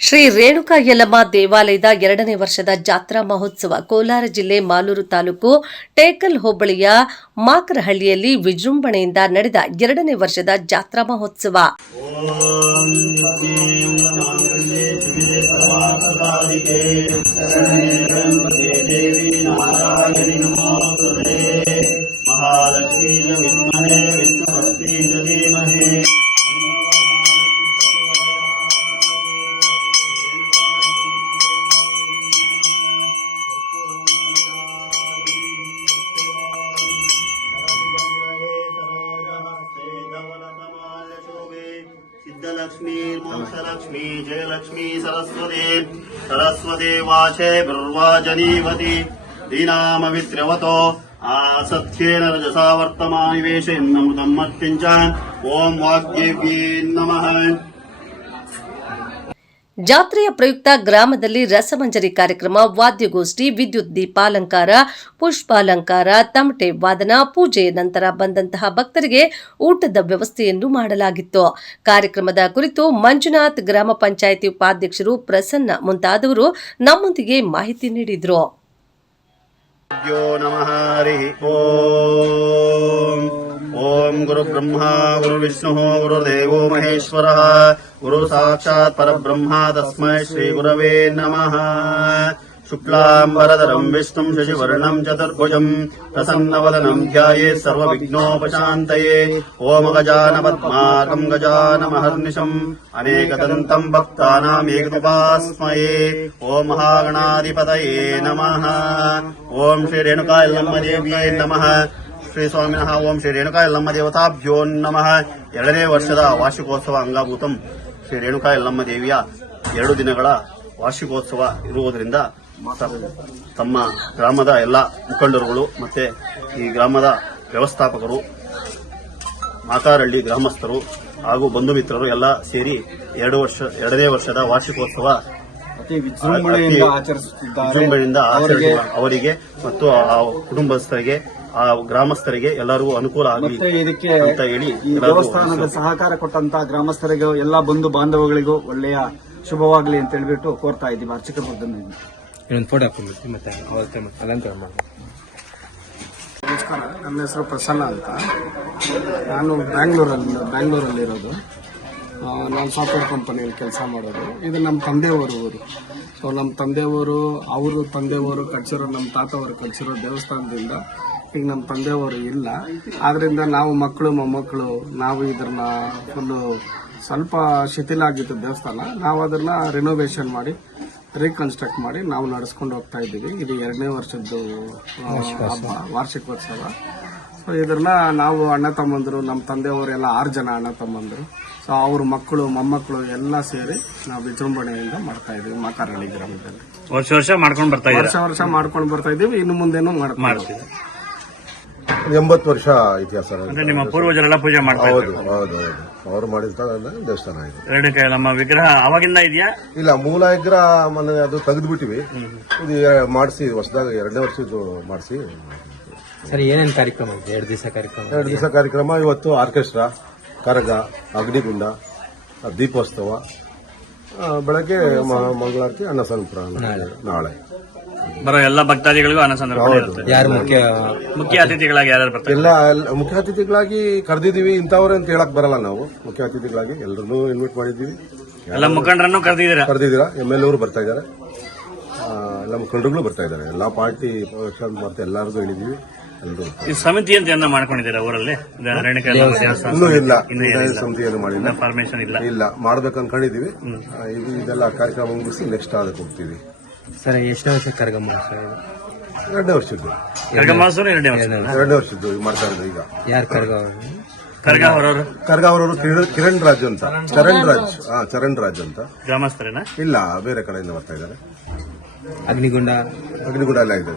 ಶ್ರೀ ರೇಣುಕಾ ಯಲ್ಲಮ್ಮ ದೇವಾಲಯದ 2ನೇ ವರ್ಷದ ಜಾತ್ರಾ ಮಹೋತ್ಸವ ಕೋಲಾರ ಜಿಲ್ಲೆ ಮಾಲೂರು ತಾಲೂಕು ಟೇಕಲ್ ಹೋಬಳಿಯ ಮಾಕರಹಳ್ಳಿಯಲ್ಲಿ ವಿಜೃಂಭಣೆಯಿಂದ ನಡೆದ 2ನೇ ವರ್ಷದ ಜಾತ್ರಾ ಮಹೋತ್ಸವ. सिद्धलक्ष्मी मोक्षलक्ष्मी जयलक्ष्मी सरस्वती वाचे ब्रह्वाजनीवती दीनामवित्र्यवतो आसत्स्येन रजसा वर्तमानिवेशेन्नमृतं मर्त्यञ्च ओं वाग्देव्यै नमः. ಜಾತ್ರೆಯ ಪ್ರಯುಕ್ತ ಗ್ರಾಮದಲ್ಲಿ ರಸಮಂಜರಿ ಕಾರ್ಯಕ್ರಮ, ವಾದ್ಯಗೋಷ್ಠಿ, ವಿದ್ಯುತ್ ದೀಪಾಲಂಕಾರ, ಪುಷ್ಪಾಲಂಕಾರ, ತಮಟೆ ವಾದನ, ಪೂಜೆ ನಂತರ ಬಂದಂತಹ ಭಕ್ತರಿಗೆ ಊಟದ ವ್ಯವಸ್ಥೆಯನ್ನು ಮಾಡಲಾಗಿತ್ತು. ಕಾರ್ಯಕ್ರಮದ ಕುರಿತು ಮಂಜುನಾಥ್, ಗ್ರಾಮ ಪಂಚಾಯಿತಿ ಉಪಾಧ್ಯಕ್ಷರು ಪ್ರಸನ್ನ ಮುಂತಾದವರು ನಮ್ಮೊಂದಿಗೆ ಮಾಹಿತಿ ನೀಡಿದರು. ओम गुरु ब्रह्मा गुरु विष्णु गुरुदेवो महेश्वरः गुरु साक्षात् परब्रह्म तस्मै श्री गुरवे नमः. शुक्लांबरधरं विष्णुं शशिवर्णं चतुर्भुजं प्रसन्नवदनं ध्यायेत् सर्वविघ्नोपशान्तये. ओम गजाननपद्मार्कं गजाननमहर्निशम् अनेकदन्तं भक्तानाम् एकदुपास्मये. ओम महागणाधिपतये नमः. ओम श्री रेणुका यल्लम्म देव्यै नमः. ಶ್ರೀ ಸ್ವಾಮಿನಃ. ಓಂ ಶ್ರೀ ರೇಣುಕಾ ಯಲ್ಲಮ್ಮ ದೇವತಾಭ್ಯೋ ನಮಃ. 2ನೇ ವರ್ಷದ ವಾರ್ಷಿಕೋತ್ಸವ ಅಂಗಭೂತಂ ಶ್ರೀ ರೇಣುಕಾ ಯಲ್ಲಮ್ಮ ದೇವಿಯ 2 ದಿನಗಳ ವಾರ್ಷಿಕೋತ್ಸವ ಇರುವುದರಿಂದ ತಮ್ಮ ಗ್ರಾಮದ ಎಲ್ಲ ಮುಖಂಡರುಗಳು ಮತ್ತೆ ಈ ಗ್ರಾಮದ ವ್ಯವಸ್ಥಾಪಕರು, ಮಾಕಾರಹಳ್ಳಿ ಗ್ರಾಮಸ್ಥರು ಹಾಗೂ ಬಂಧು ಮಿತ್ರರು ಎಲ್ಲ ಸೇರಿ 2ನೇ ವರ್ಷದ ವಾರ್ಷಿಕೋತ್ಸವ ವಿಜೃಂಭಣೆಯಿಂದ ಆಚರಿಸುವ ಅವರಿಗೆ ಮತ್ತು ಆ ಕುಟುಂಬಸ್ಥರಿಗೆ, ಆ ಗ್ರಾಮಸ್ಥರಿಗೆ ಎಲ್ಲರಿಗೂ ಅನುಕೂಲ ಆಗಲಿ ಅಂತ ಹೇಳಿ ದೇವಸ್ಥಾನದ ಸಹಕಾರ ಕೊಟ್ಟಂತ ಗ್ರಾಮಸ್ಥರಿಗೂ ಎಲ್ಲ ಬಂಧು ಬಾಂಧವಗಳಿಗೂ ಒಳ್ಳೆಯ ಶುಭವಾಗಲಿ ಅಂತ ಹೇಳ್ಬಿಟ್ಟು ಕೋರ್ತಾ ಇದ್ದೀವಿ. ಅರ್ಚಕರ ನಮಸ್ಕಾರ, ನನ್ನ ಹೆಸರು ಪ್ರಸನ್ನ ಅಂತ. ನಾನು ಬ್ಯಾಂಗ್ಳೂರಲ್ಲಿರೋದು. ನಾನು ಸಾಫ್ಟ್ವೇರ್ ಕಂಪನಿಯಲ್ಲಿ ಕೆಲಸ ಮಾಡೋದು. ಇದು ನಮ್ಮ ತಂದೆಯವರು ಊರು. ಸೊ ನಮ್ಮ ತಂದೆಯವರು, ಅವರು ತಂದೆಯವರು ಕಟ್ಸಿರೋ, ನಮ್ಮ ತಾತವರು ಕಟ್ಸಿರೋ ದೇವಸ್ಥಾನದಿಂದ ಈಗ ನಮ್ಮ ತಂದೆಯವರು ಇಲ್ಲ. ಆದ್ರಿಂದ ನಾವು ಮಕ್ಕಳು ಮೊಮ್ಮಕ್ಕಳು ನಾವು ಇದನ್ನ ಫುಲ್ಲು ಸ್ವಲ್ಪ ಶಿಥಿಲ ಆಗಿತ್ತು ದೇವಸ್ಥಾನ. ನಾವು ಅದನ್ನ ರಿನೋವೇಷನ್ ಮಾಡಿ ರೀಕನ್ಸ್ಟ್ರಕ್ಟ್ ಮಾಡಿ ನಾವು ನಡೆಸ್ಕೊಂಡು ಹೋಗ್ತಾ ಇದ್ದೀವಿ. ಇದು 2ನೇ ವರ್ಷದ್ದು ವಾರ್ಷಿಕೋತ್ಸವ. ಸೊ ಇದನ್ನ ನಾವು ಅಣ್ಣ ತಮ್ಮಂದರು, ನಮ್ಮ ತಂದೆಯವರೆಲ್ಲ 6 ಜನ ಅಣ್ಣ ತಮ್ಮಂದರು. ಸೊ ಅವ್ರ ಮಕ್ಕಳು ಮೊಮ್ಮಕ್ಕಳು ಎಲ್ಲ ಸೇರಿ ನಾವು ವಿಜೃಂಭಣೆಯಿಂದ ಮಾಡ್ತಾ ಇದೀವಿ ಮಾಕಾರಹಳ್ಳಿ ಗ್ರಾಮದಲ್ಲಿ. ವರ್ಷ ಮಾಡ್ಕೊಂಡು ಬರ್ತಾ ಇದೀವಿ. ಇನ್ನು ಮುಂದೇನು ಮಾಡ್ತೀವಿ. 80 ವರ್ಷ ಇತಿಹಾಸ. ನಿಮ್ಮ ಪೂರ್ವಜರೆಲ್ಲ ಪೂಜೆ ಮಾಡ್ತಾರೆ. ಹೌದು, ಅವರು ಮಾಡಿದ ದೇವಸ್ಥಾನ ಇದು. ರೇಣುಕಾ ಯಲ್ಲಮ್ಮ ವಿಗ್ರಹ ಅವಾಗಿಂದ ಇದೆಯಾ? ಇಲ್ಲ, ಮೂಲ ವಿಗ್ರಹ ಮನೆ ಅದು ತೆಗೆದ್ಬಿಟ್ಟಿವಿ. ಇದು ಮಾಡಿಸಿ ಹೊಸದಾಗ 2ನೇ ವರ್ಷದ್ದು ಮಾಡಿಸಿ. ಸರ್, ಏನೇನು ಕಾರ್ಯಕ್ರಮ ಇದೆ? 2 ದಿವಸ ಕಾರ್ಯಕ್ರಮ. ಇವತ್ತು ಆರ್ಕೆಸ್ಟ್ರಾ, ಕರಗ, ಅಗ್ನಿಗುಂಡ, ದೀಪೋತ್ಸವ, ಬೆಳಗ್ಗೆ ಮಂಗಳಾರತಿ, ಅನ್ನಸಂತರ್ಪಣೆ ನಾಳೆ. ಬರೋ ಎಲ್ಲ ಭಕ್ತಾದಿಗಳಿಗೂ ಅನ್ನಸಂತರ್ಪಣೆ. ಯಾರು ಮುಖ್ಯ ಅತಿಥಿಗಳಾಗಿ ಯಾರು ಬರ್ತಾರೆ? ಎಲ್ಲ ಮುಖ್ಯ ಅತಿಥಿಗಳಾಗಿ ಕರೆದಿದ್ದೀವಿ. ಇಂಥವ್ರೆ ಅಂತ ಹೇಳಕ್ ಬರಲ್ಲ. ನಾವು ಮುಖ್ಯ ಅತಿಥಿಗಳಾಗಿ ಎಲ್ಲರನ್ನೂ ಇನ್ವೈಟ್ ಮಾಡಿದ್ದೀವಿ. ಎಲ್ಲ ಮುಖಂಡರನ್ನು ಕರೆದಿದ್ದೀರಾ. MLA ಅವರು ಬರ್ತಾ ಇದ್ದಾರೆ, ಎಲ್ಲ ಮುಖಂಡರುಗಳು ಬರ್ತಾ ಇದ್ದಾರೆ. ಎಲ್ಲಾ ಪಾರ್ಟಿ ಮತ್ತೆ ಎಲ್ಲರಿಗೂ ಹೇಳಿದೀವಿ. ಈ ಸಮಿತಿ ಅಂತ ಏನ ಮಾಡ್ಕೊಂಡಿದ್ದೀರಾ ಊರಲ್ಲಿ? ಇನ್ನೂ ಇಲ್ಲ, ಸಮಿತಿಯನ್ನು ಮಾಡಿಲ್ಲ, ಫಾರ್ಮೇಶನ್ ಇಲ್ಲ. ಮಾಡ್ಬೇಕು ಅನ್ಕೊಂಡಿದೀವಿ. ಇದೆಲ್ಲ ಕಾರ್ಯಕ್ರಮ ಮುಗಿಸಿ ನೆಕ್ಸ್ಟ್ ಅದಕ್ಕೆ ಹೋಗ್ತೀವಿ. ಸರ್, ಎಷ್ಟನೇ ವರ್ಷ ಕರ್ಗಮ್ಮ? 2ನೇ ವರ್ಷದ್ದು. 2ನೇ ವರ್ಷದ್ದು ಮಾಡ್ತಾ ಇರೋದು ಈಗ. ಯಾರು ಕರ್ಗ ಅವರವರು? ಕಿರಣ್ ರಾಜ್ ಅಂತ, ಚರಣ್ ರಾಜ್ ಅಂತ ಗ್ರಾಮಸ್ಥರೇನಾ? ಇಲ್ಲ, ಬೇರೆ ಕಡೆಯಿಂದ ಬರ್ತಾ ಇದ್ದಾರೆ. ಅಗ್ನಿಗುಂಡ ಎಲ್ಲ ಇದೆ.